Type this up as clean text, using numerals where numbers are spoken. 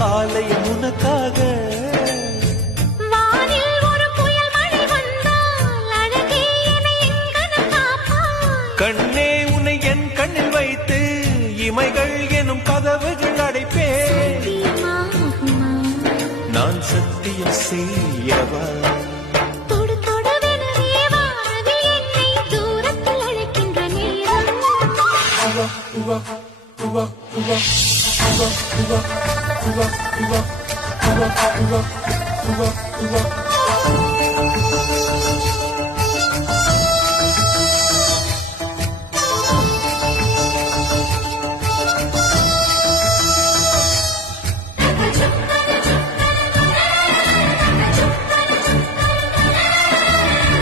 ஆலயம் உனக்காக. வானில் ஒரு புயல் மழை வந்தால் அழகே என்னை எங்கனம் காப்பாய். கண்ணே உன்னை என் கண்ணில் வைத்து இமைகள் எனும் கதவுகள் அடைப்பேன். சத்தியமாகுமா? நான் சத்தியம் செய்யவா? தொடு தொடுவெனவே வானவில் என்னை தூரத்தில் அழைக்கின்ற நேரம்.